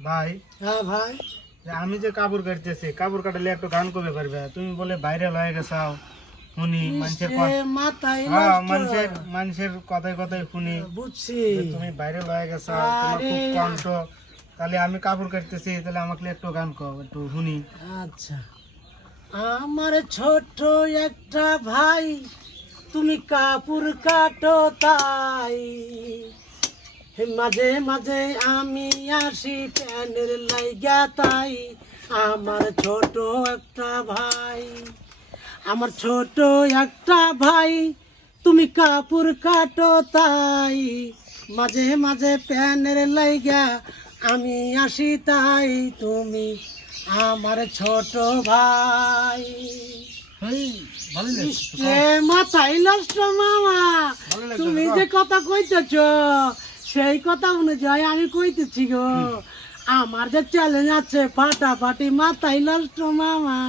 ভাই? হ্যাঁ ভাই। আমি যে কাপড় কাটতেছি কাপড় কাটালে একটু গান করবে পারবে? তুমি বলে বাইরে লয়ে গেছাও শুনি মানুষের মাথায় হ্যাঁ মানুষের মানুষের কথায় কথায় শুনি। বুঝছি। তুমি বাইরে লয়ে গেছো তোমার খুব কণ্ঠ। তাহলে আমি কাপড় কাটতেছি তাহলে আমাকে একটু গান কর একটু শুনি। আচ্ছা। আমার ছোট একটা ভাই তুমি কাপড় কাটো তাই। মাঝে মাঝে আমি আসি প্যানের লাইগা তাই। আমার ছোট একটা ভাই আমার ছোট একটা ভাই তুমি কাপড় কাটো তাই। মাঝে মাঝে প্যানের লাইগা আমি আসি তাই তুমি আমার ছোট ভাই। মাথায় নষ্ট মামা তুমি। যে কথা কইতেছ সেই কথা অনুযায়ী আমি কইতেছি গো। আমার যে চ্যালেঞ্জ আছে ফাটাফাটি মাথায় নষ্ট মামা।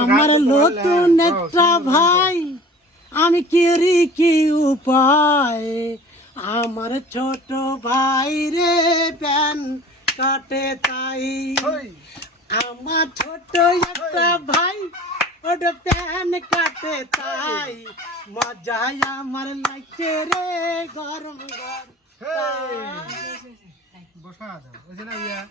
আমার নতুন একটা ভাই আমি কেরি কি উপায়? আমার ছোট ভাই রে প্যান কাটে তাই। আমার ছোট একটা ভাই ওটা প্যান কাটে তাই। মজায় আমার লাগছে রে গরম 我现在约。